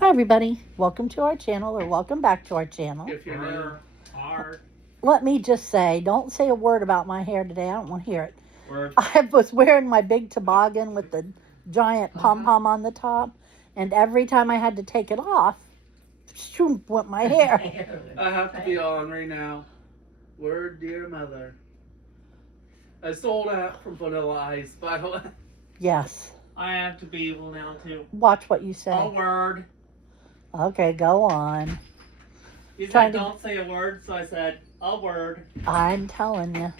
Hi everybody, welcome to our channel, or welcome back to our channel. If you're new, Let me just say, don't say a word about my hair today. I don't want to hear it. word. I was wearing my big toboggan with the giant pom-pom on the top, and every time I had to take it off, shoom, went my hair. I have to be ornery now. Word, dear mother. I sold out from Vanilla Ice, by the way. Yes. I have to be evil now too. Watch what you say. A word. Okay, go on. You Trying said to- don't say a word, so I said a word. I'm telling you.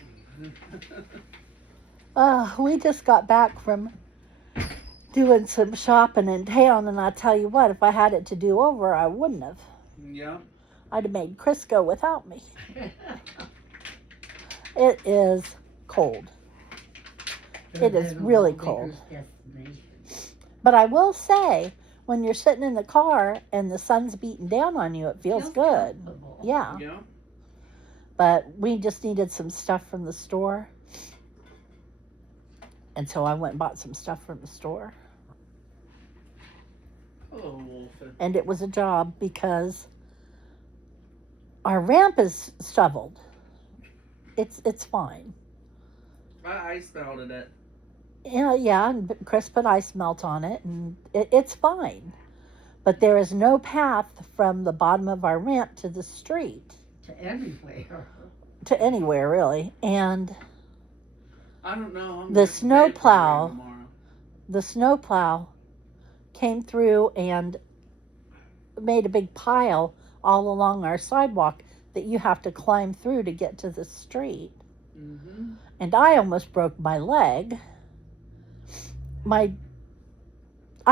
We just got back from doing some shopping in town, and I tell you what, if I had it to do over, I wouldn't have. Yeah. I'd have made Chris go without me. It is cold. It is really cold. But I will say, when you're sitting in the car and the sun's beating down on you, it feels good. Yeah. Yeah. But we just needed some stuff from the store. And so I went and bought some stuff from the store. Oh, Wolfie. And it was a job because our ramp is shoveled. It's fine. I ice melted it. Yeah, and Chris put ice melt on it, and it's fine. But there is no path from the bottom of our ramp to the street. To everywhere. To anywhere, really. And I don't know. I'm The getting snow paper plow. tomorrow. the snowplow came through and made a big pile all along our sidewalk that you have to climb through to get to the street. Mm-hmm. And I almost broke my leg. I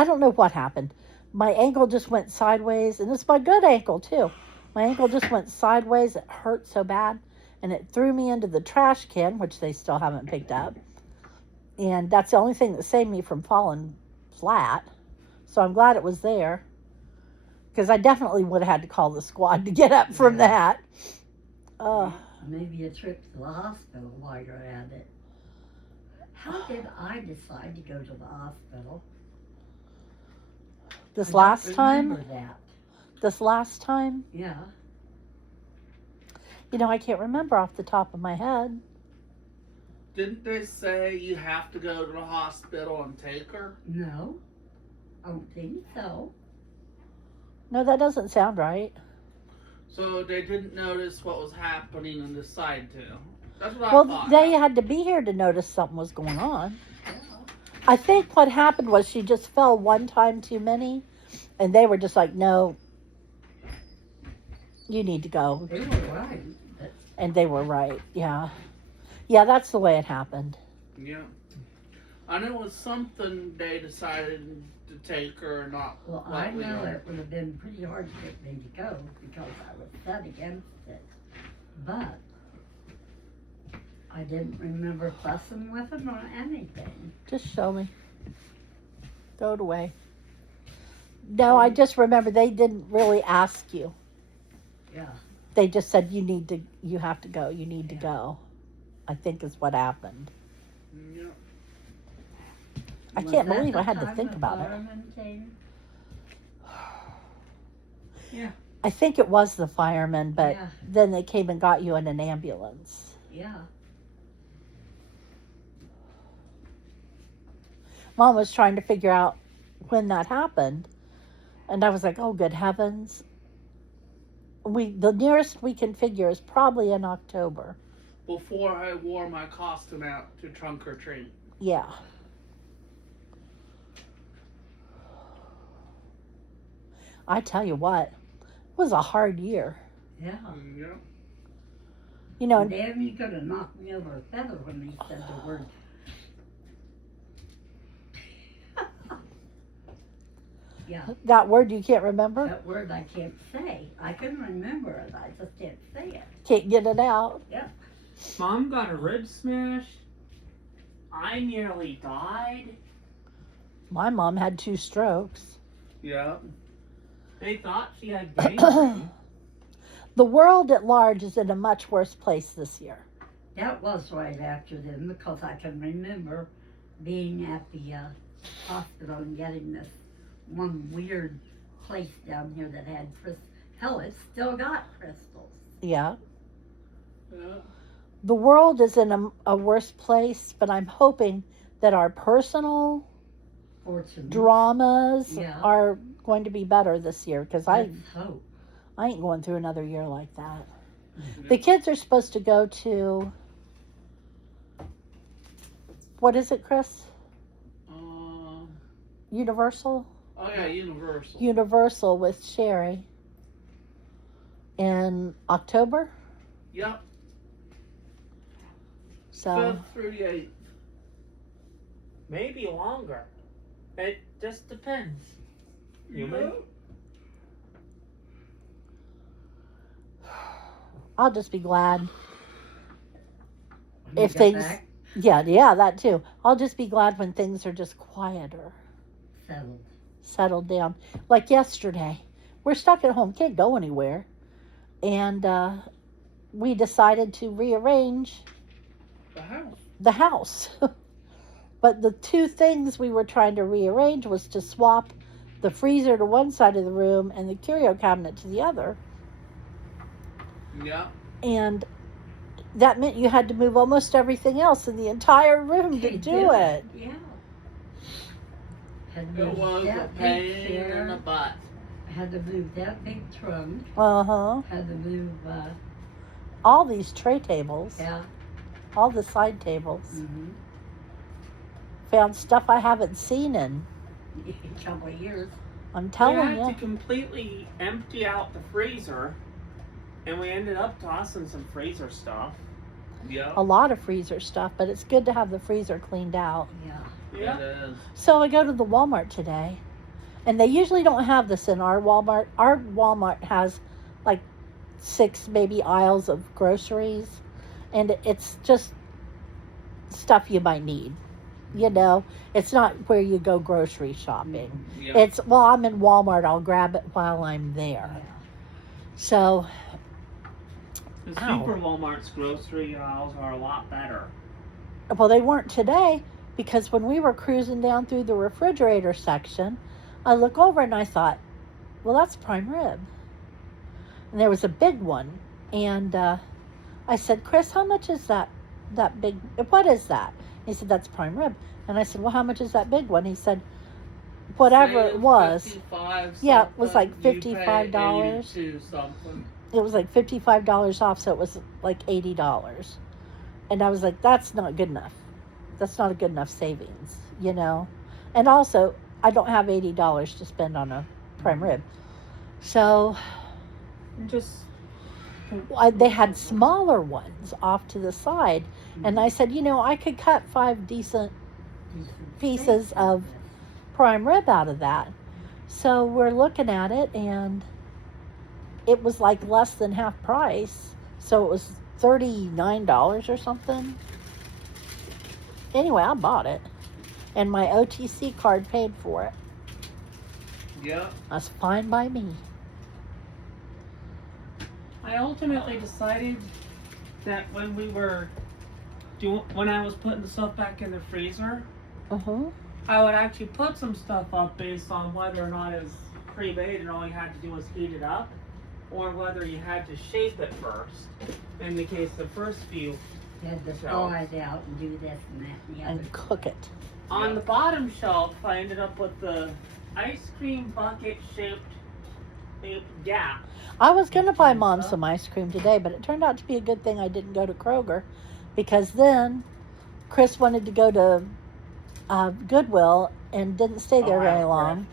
don't know what happened. My ankle just went sideways, and it's my good ankle too. My ankle just went sideways. It hurt so bad, and it threw me into the trash can, which they still haven't picked up. And that's the only thing that saved me from falling flat. So I'm glad it was there, because I definitely would have had to call the squad to get up from that. Maybe a trip to the hospital while you're at it. How did I decide to go to the hospital? This I don't last time, remember that. Yeah. I can't remember off the top of my head. Didn't they say you have to go to the hospital and take her? No. I don't think so. No, that doesn't sound right. So they didn't notice what was happening and decide to. That's what I Well, thought. they had to be here to notice something was going on. Yeah. I think what happened was she just fell one time too many, and they were just like, no, you need to go. They were right. But And they were right, yeah. Yeah, that's the way it happened. Yeah. I know it was something they decided to take her or not. well, I know it would have been pretty hard to get me to go because I was set against it. But I didn't remember fussing with them or anything. Just show me. Throw it away. No, I just remember they didn't really ask you. Yeah. They just said, you have to go, you need to go. I think is what happened. Yeah. I Was can't that believe the I had to time think the about it. firemen came? I think it was the firemen, but Yeah. then they came and got you in an ambulance. Yeah. Mom was trying to figure out when that happened, and I was like, oh, good heavens. The nearest we can figure is probably in October. Before I wore my costume out to trunk or treat. Yeah. I tell you what, it was a hard year. Yeah. Yeah. And Damn, you could have knocked me over a feather when they said the word. Yeah. that word you can't remember? That word I can't say. I can remember it. I just can't say it. Can't get it out. Mom got a rib smash. I nearly died. My mom had 2 strokes. Yeah. They thought she had gangrene. The world at large is in a much worse place this year. That was right after them because I can remember being at the hospital and getting this one weird place down here that had crystals. Hell, it's still got crystals. Yeah. Yeah. The world is in a worse place, but I'm hoping that our personal Fortune. dramas Yeah. are going to be better this year, because Let's hope. I ain't going through another year like that. Yeah. The kids are supposed to go to, what is it, Chris? Universal? Oh yeah, Universal. Universal with Sherry in October. Yep. So 5th through the 8th. Maybe longer. It just depends. You Yeah. may. I'll just be glad. When you If get things- back, Yeah, that too. I'll just be glad when things are just quieter, settled. settled down. Like yesterday, we're stuck at home, can't go anywhere, and we decided to rearrange The house. the house. But the two things we were trying to rearrange was to swap the freezer to one side of the room and the curio cabinet to the other. Yeah. And that meant you had to move almost everything else in the entire room to do it. Yeah. Had to It move was a that big pain in the chair. butt. Had to move that big trunk. Uh-huh. Had to move, All these tray tables, yeah. all the side tables. Mm-hmm. Found stuff I haven't seen in, A couple of years. I'm We telling had you. to completely empty out the freezer, and we ended up tossing some freezer stuff. Yeah. A lot of freezer stuff, but it's good to have the freezer cleaned out. Yeah. Yeah. It is. So I go to the Walmart today, and they usually don't have this in our Walmart. Our Walmart has like 6 maybe aisles of groceries, and it's just stuff you might need. You know, it's not where you go grocery shopping. Yeah. It's, well, I'm in Walmart, I'll grab it while I'm there. Yeah. So, The Ow. Super Walmart's grocery aisles are a lot better. well, they weren't today, because when we were cruising down through the refrigerator section, I look over and I thought, well, that's prime rib. And there was a big one. And I said, Chris, how much is that big, what is that? He said, that's prime rib. And I said, well, how much is that big one? He said, whatever Say it was. 55 Yeah, it was something, like you pay $55. 82 something. It was like $55 off, so it was like $80. And I was like, that's not good enough. That's not a good enough savings, you know? And also, I don't have $80 to spend on a prime rib. So Just they had smaller ones off to the side. And I said, you know, I could cut 5 decent pieces of prime rib out of that. So we're looking at it, and it was like less than half price. So it was $39 or something. Anyway, I bought it, and my OTC card paid for it. Yeah. That's fine by me. I ultimately decided that when we were when I was putting the stuff back in the freezer, Uh-huh. I would actually put some stuff up based on whether or not it was pre-made and all you had to do was heat it up, or whether you had to shape it first. In the case of the first few, You had to shelves. thaw it out and do this and that and the other. And cook it. On the bottom shelf, I ended up with the ice cream bucket shaped gap. I was going to buy Mom some ice cream today, but it turned out to be a good thing I didn't go to Kroger, because then Chris wanted to go to Goodwill and didn't stay there Ohio very long.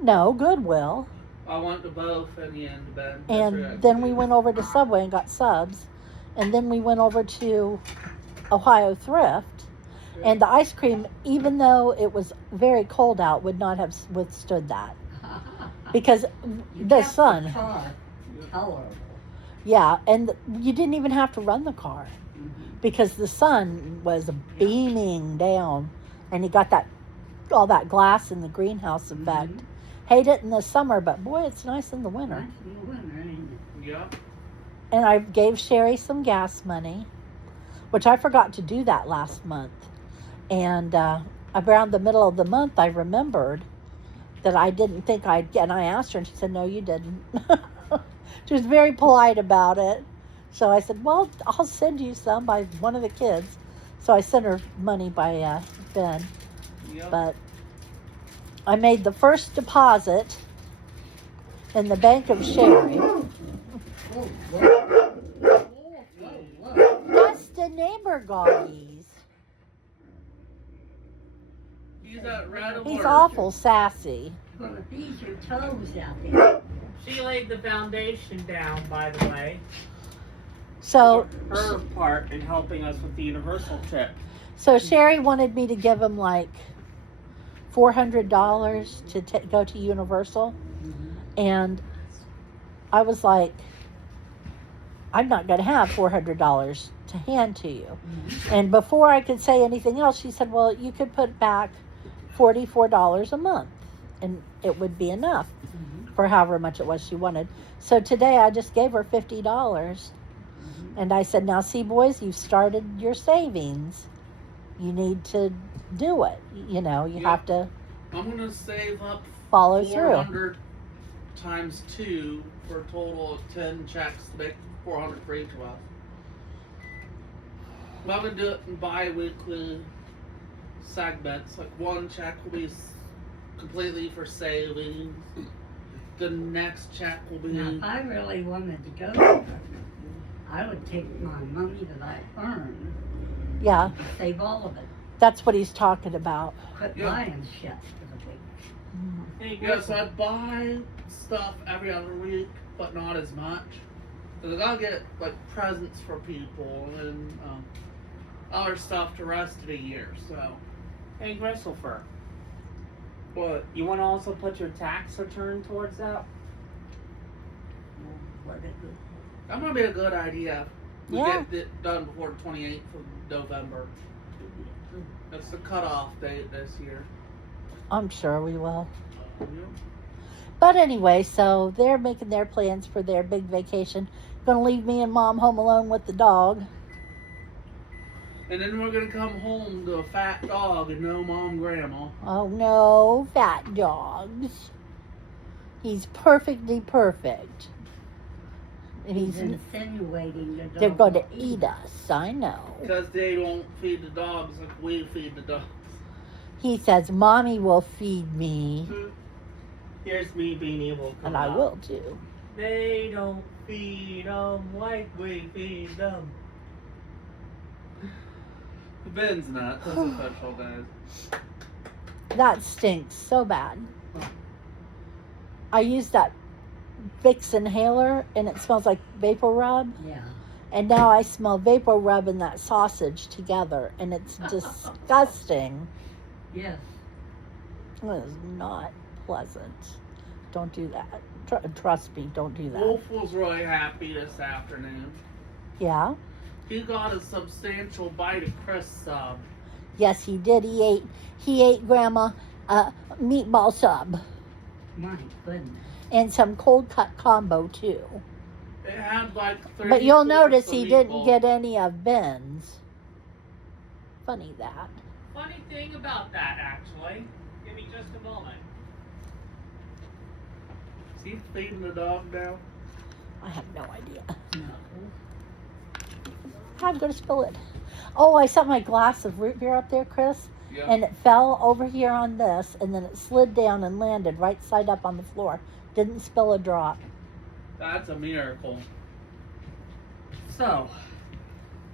No, Goodwill. I went to both in the end, Ben. And then we went over to Subway and got subs. And then we went over to Ohio Thrift. And the ice cream, even though it was very cold out, would not have withstood that. Because You the kept sun. car tolerable. Yeah, and you didn't even have to run the car, because the sun was beaming down, and you got all that glass in the greenhouse effect. Mhm. Hate it in the summer, but boy, it's nice in the winter. Nice in the winter, ain't it? Yeah. And I gave Sherry some gas money, which I forgot to do that last month. And around the middle of the month, I remembered that I didn't think I'd get. And I asked her, and she said, "No, you didn't." She was very polite about it. So I said, "Well, I'll send you some by one of the kids." So I sent her money by Ben. Yep. But I made the first deposit in the bank of Sherry. Whoa, whoa. Whoa, whoa. That's the neighbor goggies. He's at red alert. He's awful sassy. You're gonna freeze your toes out there. She laid the foundation down, by the way. So, for her part in helping us with the Universal trip. so Sherry wanted me to give him like $400 to go to Universal, and I was like, I'm not going to have $400 to hand to you. And before I could say anything else, she said, well, you could put back $44 a month, and it would be enough for however much it was she wanted. So today I just gave her $50, and I said, now see, boys, you've started your savings. You need to do it. You know, you have to I'm gonna save up follow through. 400 times 2 for a total of 10 checks to make 400 for each of us. I'm gonna do it in bi-weekly segments. Like one check will be completely for savings. The next check will be. Now, if I really wanted to go there, I would take my money that I earn Yeah, and save all of it. that's what he's talking about. Quit Yeah. buying shit for the week. Hey, Yeah, so I buy stuff every other week, but not as much. Cause I gotta get like presents for people and other stuff the rest of the year. So, Hey, Gristlefur, but you want to also put your tax return towards that? What it is. that might be a good idea. We Yeah. get it done before the 28th of November. That's the cutoff date this year. I'm sure we will. Yeah. But anyway, so they're making their plans for their big vacation. Gonna leave me and Mom home alone with the dog. And then we're gonna come home to a fat dog and no mom, grandma. Oh no, fat dogs. He's perfectly perfect. And He's he's insinuating the dog they're going to will eat us, I know. Because they don't feed the dogs like we feed the dogs. He says, Mommy will feed me, Here's me being able to come and I out. will too. They don't feed them like we feed them. Ben's nuts. That's official, guys. That stinks so bad. I used that Vicks inhaler, and it smells like Vapor Rub. Yeah. And now I smell Vapor Rub and that sausage together, and it's disgusting. Yes. It is not pleasant. Don't do that. Trust me, don't do that. Wolf was really happy this afternoon. Yeah? He got a substantial bite of Chris sub. Yes, he did. He ate Grandma meatball sub My goodness. and some cold cut combo too. It had like 3 But you'll fourths notice of he didn't meatball. get any of Ben's. Funny that. Funny thing about that, actually. Give me just a moment. Is he feeding the dog now? I have no idea. No. I'm gonna spill it. Oh, I saw my glass of root beer up there, Chris, Yeah. and it fell over here on this, and then it slid down and landed right side up on the floor. Didn't spill a drop. That's a miracle. So,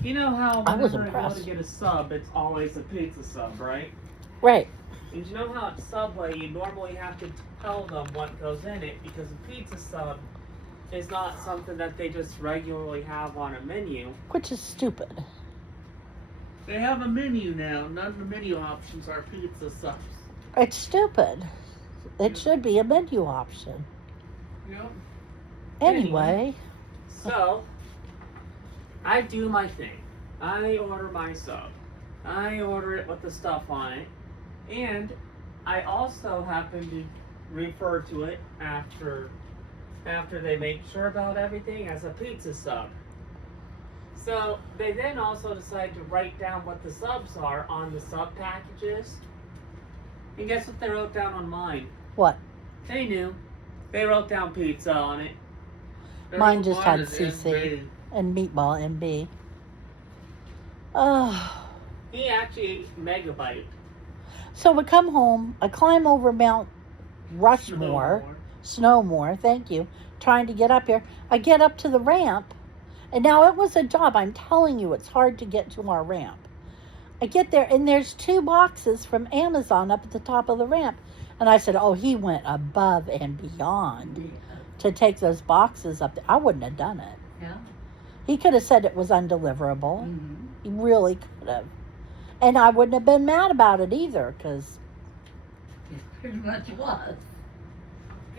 you know how I was whenever I go impressed. to get a sub, it's always a pizza sub, right? Right. And you know how at Subway you normally have to tell them what goes in it because a pizza sub is not something that they just regularly have on a menu. Which is stupid. They have a menu now. None of the menu options are pizza subs. It's stupid. It should be a menu option. Yep. Anyway, So, I do my thing. I order my sub. I order it with the stuff on it. And I also happen to refer to it after they make sure about everything as a pizza sub. So they then also decide to write down what the subs are on the sub packages. And guess what they wrote down on mine? What? They knew. They wrote down pizza on it. Mine just had is CC. NB. And meatball MB. Oh. He actually megabyte. So we come home. I climb over Mount Rushmore. Snowmore, thank you. Trying to get up here. I get up to the ramp. And now it was a job. I'm telling you, it's hard to get to our ramp. I get there, and there's 2 boxes from Amazon up at the top of the ramp. And I said, oh, he went above and beyond to take those boxes up there. I wouldn't have done it. Yeah. He could have said it was undeliverable. Mm-hmm. He really could have. And I wouldn't have been mad about it either, because It pretty much was.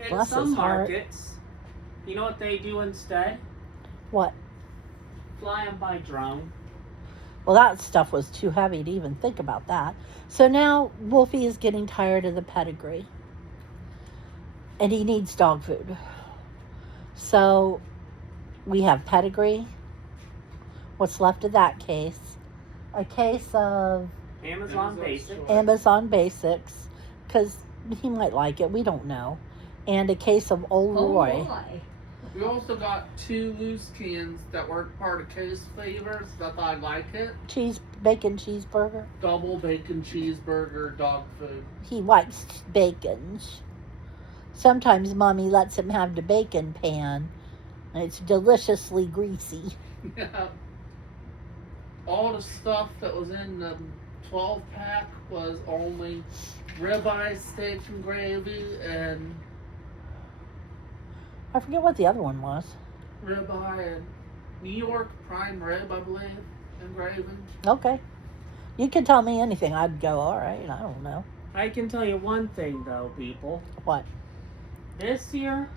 In Bless some his heart. markets, you know what they do instead? what? Fly them by drone. Well, that stuff was too heavy to even think about that. So now Wolfie is getting tired of the pedigree. And he needs dog food. So we have pedigree. What's left of that case? A case of Amazon Basic. Amazon Basics, because he might like it. We don't know. And a case of Old Oh, Roy. boy. We also got 2 loose cans that weren't part of case flavors. I thought I'd like it. Bacon cheeseburger. Double bacon cheeseburger dog food. He likes bacons. Sometimes Mommy lets him have the bacon pan. And it's deliciously greasy. Yeah. All the stuff that was in the 12-pack was only ribeye, steak and gravy, and I forget what the other one was. ribeye and New York prime rib, I believe, and gravy. Okay. You can tell me anything. I'd go, all right, I don't know. I can tell you one thing though, people. What? This year,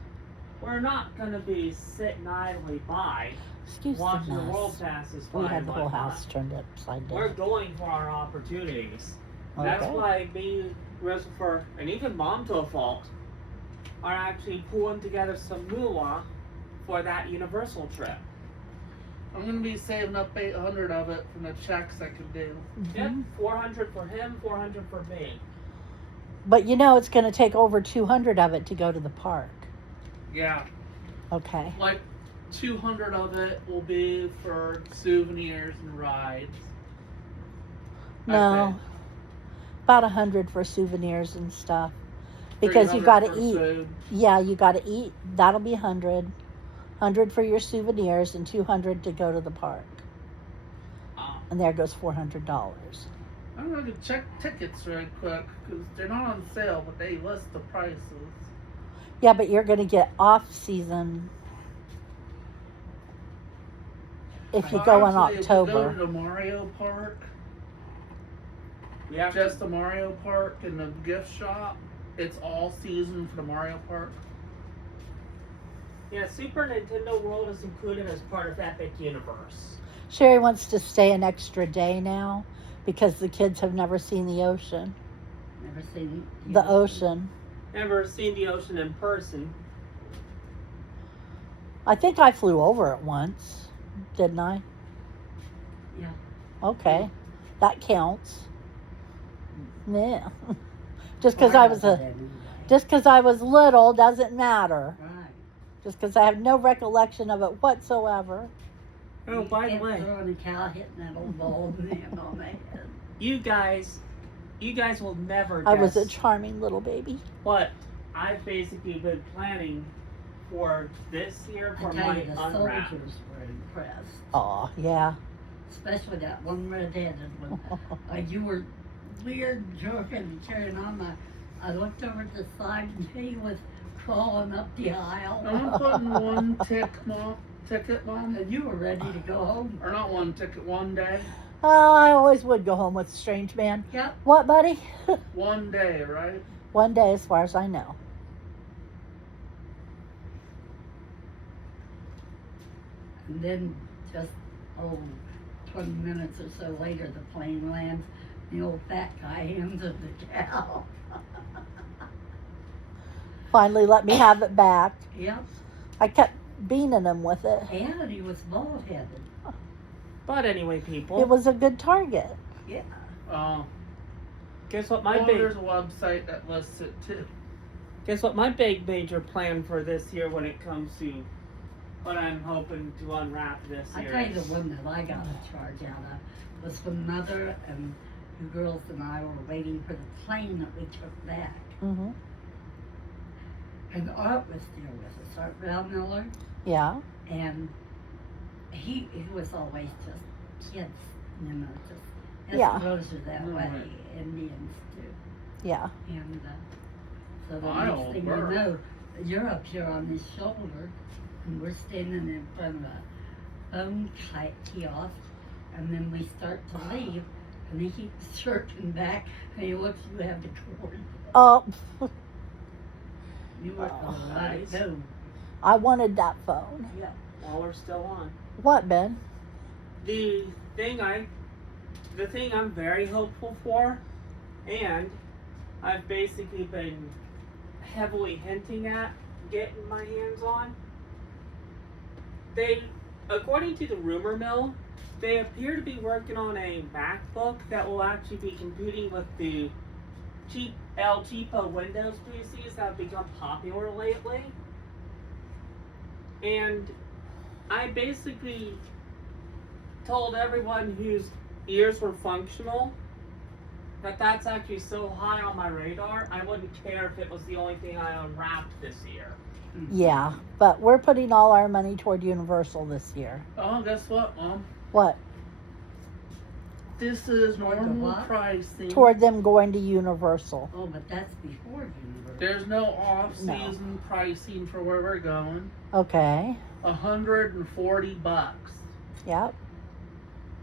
we're not going to be sitting idly by Excuse the watching the mess. world passes by. We had and the whole whatnot. house turned upside We're down. going for our opportunities. That's Okay. why me, Christopher, and even Mom to a fault, are actually pulling together some moolah for that Universal trip. I'm gonna be saving up 800 of it from the checks I could do. Yep, Mhm. 400 for him, 400 for me. But you know it's going to take over 200 of it to go to the park. Yeah, Okay. like 200 of it will be for souvenirs and rides. No. Okay. About 100 for souvenirs and stuff. Because you 300 got to for eat. food. Yeah, you got to eat. That'll be 100. 100 for your souvenirs and 200 to go to the park. And there goes $400. I'm gonna check tickets really quick because they're not on sale, but they list the prices. Yeah, but you're going to get off season if you Well, go in actually, if we go October. to the Mario Park, We have just the Mario Park and the gift shop, it's all season for the Mario Park. Yeah, Super Nintendo World is included as part of Epic Universe. Sherry wants to stay an extra day now because the kids have never seen the ocean. Never seen The ocean. Never seen the ocean in person. I think I flew over it once, didn't I? Yeah. Okay, that counts. Yeah. Just because I was little doesn't matter. Right. Just because I have no recollection of it whatsoever. Oh, by the kept way, throwing a cow hitting that old ball man on my head. you guys will never I was a guess charming little baby. what I've basically been planning for this year I for tell my you, the unwrap. soldiers were impressed. Aw, yeah. Especially that one red-headed one. You were weird, joking, and carrying on. I looked over to the side and he was crawling up the aisle. I'm putting one ticket, Mom. And you were ready to go home. Or not one ticket, one day. I always would go home with a strange man. Yep. What, buddy? One day, right? One day, as far as I know. And then just, 20 minutes or so later, the plane lands. The old fat guy hands him the cow. Finally let me have it back. Yep. I kept beaning him with it. And he was bald-headed. But anyway, people, It was a good target. Yeah. Oh. guess what my Well, big there's a website that lists it too. guess what my big major plan for this year when it comes to what I'm hoping to unwrap this I year tell you, the is- one that I got a charge out of was when Mother and the girls and I were waiting for the plane that we took back. Mm-hmm. And Art was there with us, Art Bell Miller, Yeah. and he was always just kids, you know, just Yeah. Eskimos are that way, Right. Indians too. Yeah. And so the I'll next thing burn. you know, you're up here on his shoulder, and we're standing in front of a phone kiosk, and then we start to leave, and he keeps circling back, and he looks, you have the cord. Oh, You weren't gonna let it Nice. go. I wanted that phone. Yeah, while we're still on. What, Ben? The thing I'm very hopeful for, and I've basically been heavily hinting at getting my hands on. According to the rumor mill, they appear to be working on a MacBook that will actually be competing with the cheap El Cheapo Windows PCs that have become popular lately. And I basically told everyone whose ears were functional that that's actually so high on my radar, I wouldn't care if it was the only thing I unwrapped this year. Yeah, but we're putting all our money toward Universal this year. Oh, guess what, What? This is Toward the normal what? pricing. Toward them going to Universal. Oh, but that's before Universal. There's no off-season pricing for where we're going. Okay. $140. Yep.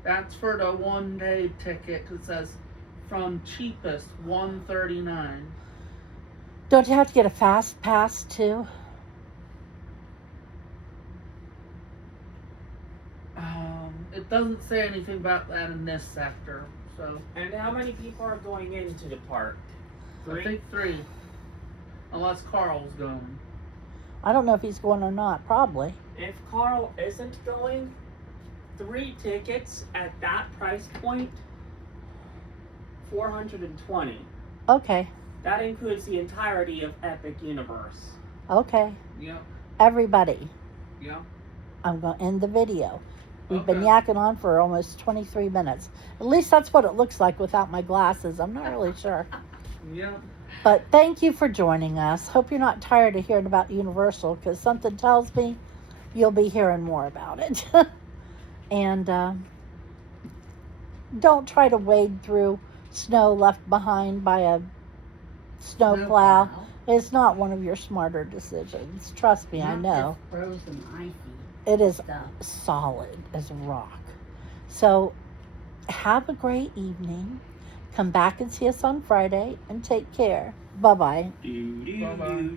That's for the one-day ticket. 'Cause it says from cheapest $139. Don't you have to get a fast pass too? It doesn't say anything about that in this sector. So And how many people are going into the park? I think 3, unless Carl's going. I don't know if he's going or not. Probably. If Carl isn't going, 3 tickets at that price point, $420. Okay. That includes the entirety of Epic Universe. Okay. Yep. Everybody, Yep. I'm going to end the video. We've been Okay. yakking on for almost 23 minutes. At least that's what it looks like without my glasses. I'm not really sure. Yep. But thank you for joining us. Hope you're not tired of hearing about Universal, because something tells me you'll be hearing more about it. And don't try to wade through snow left behind by a snowplow. It's not one of your smarter decisions. Trust me, I Not know. just frozen, icy It is stuff. solid as rock. So have a great evening. Come back and see us on Friday and take care. Bye-bye. Do, do, Bye-bye. do, do.